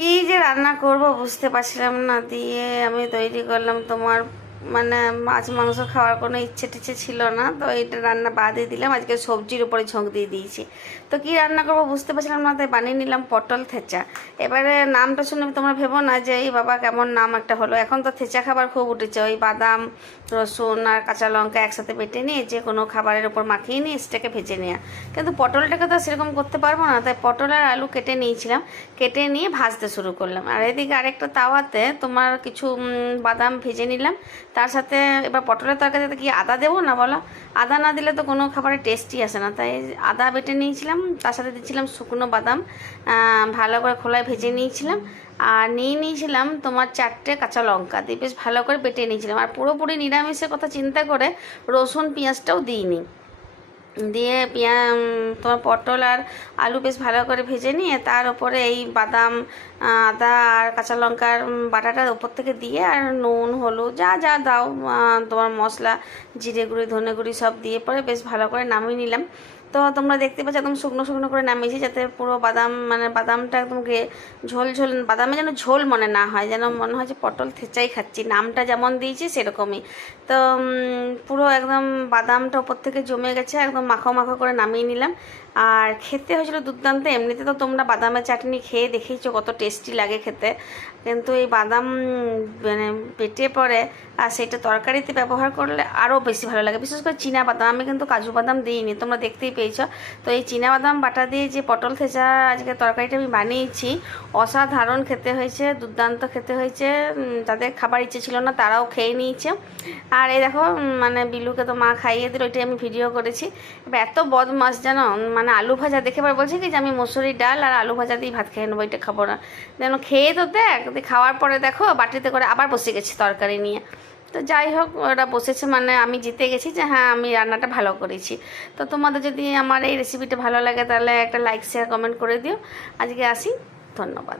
কি যে রান্না করব বুঝতে পারছিলাম না, দিয়ে আমি তৈরি করলাম তোমার মানে মাছ মাংস খাওয়ার কোনো ইচ্ছে টিচ্ছে ছিল না, তো এটা রান্না বাদই দিলাম। আজকে সবজির উপরে ঝোঁক দিয়ে দিয়েছি। তো কি রান্না করব বুঝতে পারছিলাম না, তাই বানিয়ে নিলাম পটল থেচা। এবারে নামটা শুনে তোমরা ভেবো না যে এই বাবা কেমন নাম একটা হলো। এখন তো থেচা খাবার খুব উঠেছে, ওই বাদাম রসুন আর কাঁচা লঙ্কা একসাথে বেটে নিয়ে যে কোনো খাবারের ওপর মাখিয়ে নিয়ে সেটাকে ভেজে নেওয়া। কিন্তু পটলটাকে তো সেরকম করতে পারবো না, তাই পটল আর আলু কেটে নিয়েছিলাম, কেটে নিয়ে ভাজতে শুরু করলাম। আর এদিকে আরেকটা তাওয়াতে তোমার কিছু বাদাম ভেজে নিলাম। তার সাথে এবার পটলের তরকারিতে কি আদা দেবো না বলো? আদা না দিলে তো কোনো খাবারের টেস্টই আসে না, তাই আদা বেটে নিয়েছিলাম। তার সাথে দিচ্ছিলাম শুকনো বাদাম, ভালো করে খোলায় ভেজে নিয়েছিলাম। আর নিয়ে নিয়েছিলাম তোমার 4টে কাঁচা লঙ্কা দিয়ে বেশ ভালো করে বেটে নিয়েছিলাম। আর পুরোপুরি নিরামিষের কথা চিন্তা করে রসুন পেঁয়াজটাও দিইনি। দিয়ে তোমার পটল আর আলু বেশ ভালো করে ভেজে নিয়ে তার উপরে এই বাদাম, আদা আর কাঁচা লঙ্কার বাটাটা উপর থেকে দিয়ে আর নুন হলুদ যা যা দাও, তোমার মশলা জিরে গুঁড়ি ধনে গুঁড়ি সব দিয়ে পরে বেশ ভালো করে নামিয়ে নিলাম। তো তোমরা দেখতে পাচ্ছ একদম শুকনো শুকনো করে নামিয়েছি, যাতে পুরো বাদাম মানে বাদামটা একদম ঝোল ঝোল, বাদামে যেন ঝোল মনে না হয়, যেন মনে হয় যে পটল থেচাই খাচ্ছি, নামটা যেমন দিয়েছি সেরকমই। তো পুরো একদম বাদামটা ওপর থেকে জমে গেছে, একদম মাখো মাখো করে নামিয়ে নিলাম। আর খেতে হয়েছিল দুর্দান্ত। এমনিতে তো তোমরা বাদামের চাটনি খেয়ে দেখেইছো কত টেস্টি লাগে খেতে, কিন্তু এই বাদাম মানে পেটে পড়ে আর সেটা তরকারিতে ব্যবহার করলে আরও বেশি ভালো লাগে। বিশেষ করে চীনা বাদাম, আমি কিন্তু কাজু বাদাম দিইনি, তোমরা দেখতেই পেয়েছো। তো এই চীনা বাদাম বাটা দিয়ে যে পটল থেচা আজকে তরকারিটা আমি বানিয়েছি, অসাধারণ খেতে হয়েছে, দুর্দান্ত খেতে হয়েছে। তাদের খাবার ইচ্ছে ছিল না, তারাও খেয়ে নিয়েছে। আর এই দেখো মানে বিলুকে তো মা খাইয়ে দিল, ওইটাই আমি ভিডিও করেছি। এবার এত বদমাস জানো, মানে আলু ভাজা দেখে এবার বলছে কি যে আমি মসুরি ডাল আর আলু ভাজা দিয়ে ভাত খেয়ে নেবো, এটা খাবো না। যেন খেয়ে তো দেখ, খাওয়ার পরে দেখো বাটিতে করে আবার বসে গেছি তরকারি নিয়ে। তো যাই হোক, ওরা বসেছে মানে আমি জিতে গেছি যে হ্যাঁ আমি রান্নাটা ভালো করেছি। তো তোমাদের যদি আমার এই রেসিপিটা ভালো লাগে তাহলে একটা লাইক শেয়ার কমেন্ট করে দিও। আজকে আসি, ধন্যবাদ।